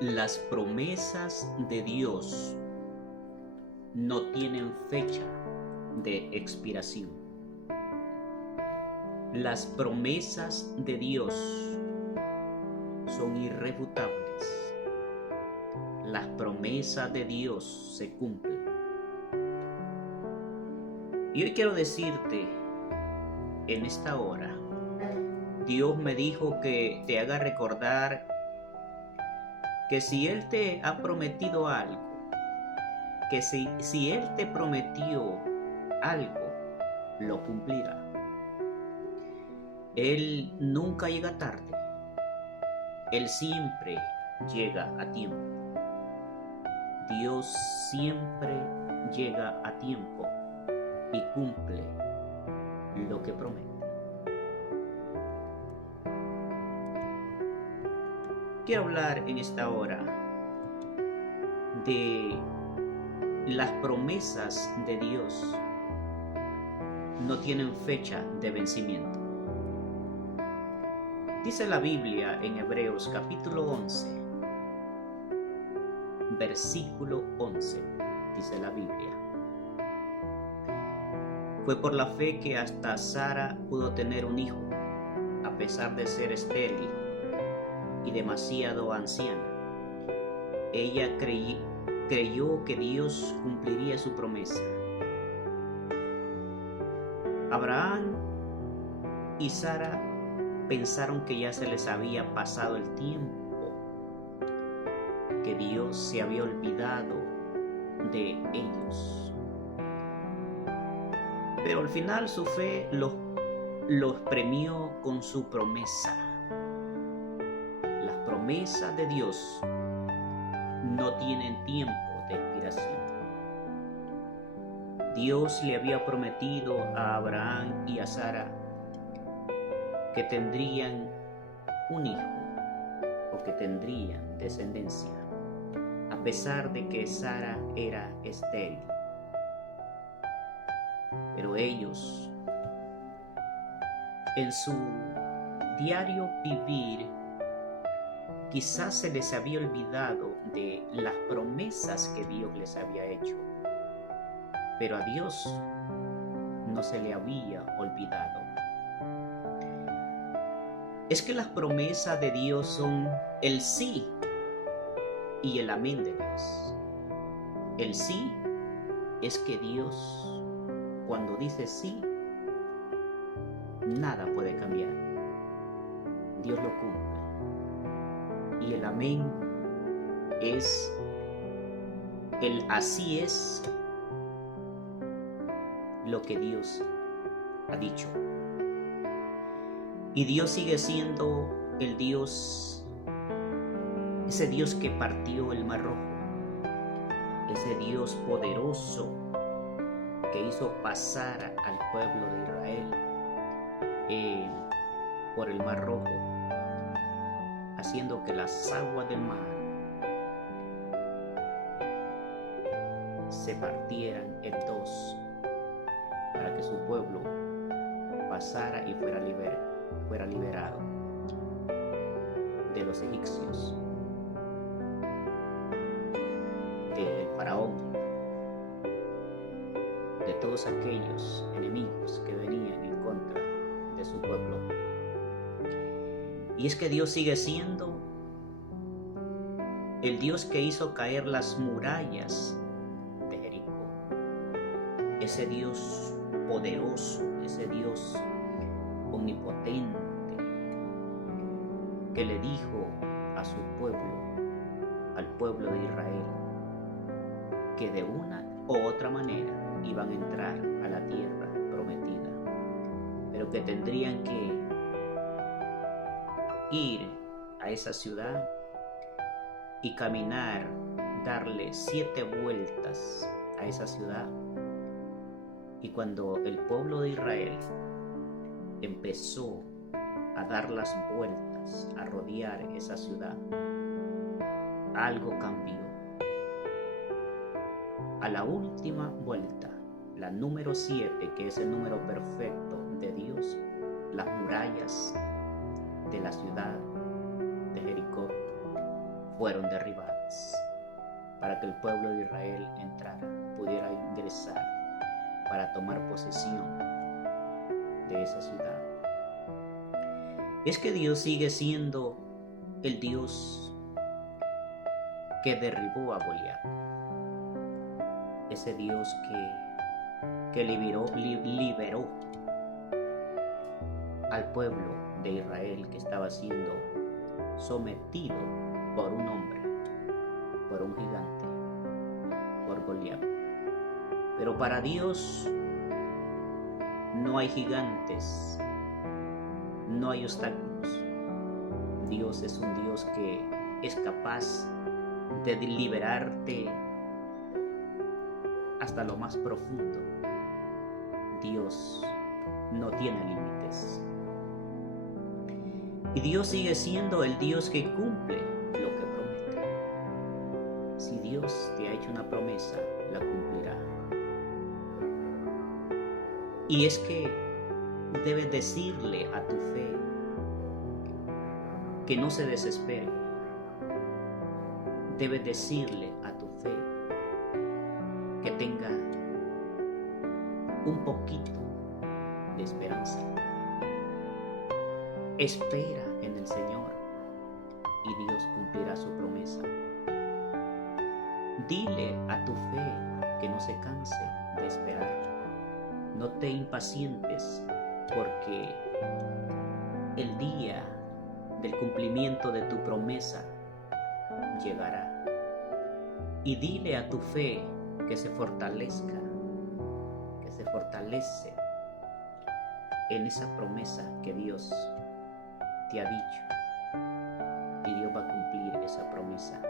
Las promesas de Dios no tienen fecha de expiración. Las promesas de Dios son irrefutables. Las promesas de Dios se cumplen. Y hoy quiero decirte, en esta hora, Dios me dijo que te haga recordar que si Él te ha prometido algo, que si Él te prometió algo, lo cumplirá. Él nunca llega tarde. Él siempre llega a tiempo. Dios siempre llega a tiempo y cumple lo que promete. Quiero hablar en esta hora de las promesas de Dios. No tienen fecha de vencimiento. Dice la Biblia en Hebreos capítulo 11, versículo 11, dice la Biblia: fue por la fe que hasta Sara pudo tener un hijo, a pesar de ser estéril y demasiado anciana. Ella creyó que Dios cumpliría su promesa. Abraham y Sara pensaron que ya se les había pasado el tiempo, que Dios se había olvidado de ellos. Pero al final su fe los premió con su promesa. Las promesas de Dios no tienen tiempo de expiración. Dios le había prometido a Abraham y a Sara que tendrían un hijo o que tendrían descendencia, a pesar de que Sara era estéril. Pero ellos, en su diario vivir, quizás se les había olvidado de las promesas que Dios les había hecho, pero a Dios no se le había olvidado. Es que las promesas de Dios son el sí y el amén de Dios. El sí es que Dios, cuando dice sí, nada puede cambiar. Dios lo cumple. Y el amén es el así es lo que Dios ha dicho. Y Dios sigue siendo el Dios, ese Dios que partió el Mar Rojo, ese Dios poderoso que hizo pasar al pueblo de Israel por el Mar Rojo, haciendo que las aguas del mar se partieran en dos para que su pueblo pasara y fuera liberado de los egipcios, del faraón, de todos aquellos enemigos que venían en contra de su pueblo. Y es que Dios sigue siendo el Dios que hizo caer las murallas de Jericó, ese Dios poderoso, ese Dios omnipotente que le dijo a su pueblo, al pueblo de Israel, que de una u otra manera iban a entrar a la tierra prometida, pero que tendrían que ir a esa ciudad y caminar, darle 7 vueltas a esa ciudad. Y cuando el pueblo de Israel empezó a dar las vueltas, a rodear esa ciudad, algo cambió. A la última vuelta, la número 7, que es el número perfecto de Dios, las murallas de la ciudad de Jericó fueron derribadas para que el pueblo de Israel pudiera ingresar para tomar posesión de esa ciudad. Es que Dios sigue siendo el Dios que derribó a Goliat, ese Dios que liberó al pueblo de Israel que estaba siendo sometido por un hombre, por un gigante, por Goliat. Pero para Dios no hay gigantes, no hay obstáculos. Dios es un Dios que es capaz de liberarte hasta lo más profundo. Dios no tiene límites. Y Dios sigue siendo el Dios que cumple lo que promete. Si Dios te ha hecho una promesa, la cumplirá. Y es que debes decirle a tu fe que no se desespere. Debes decirle a tu fe que tenga un poquito de esperanza. Espera en el Señor y Dios cumplirá su promesa. Dile a tu fe que no se canse de esperar. No te impacientes, porque el día del cumplimiento de tu promesa llegará. Y dile a tu fe que se fortalezca, que se fortalece en esa promesa que Dios te ha dicho. Y Dios va a cumplir esa promesa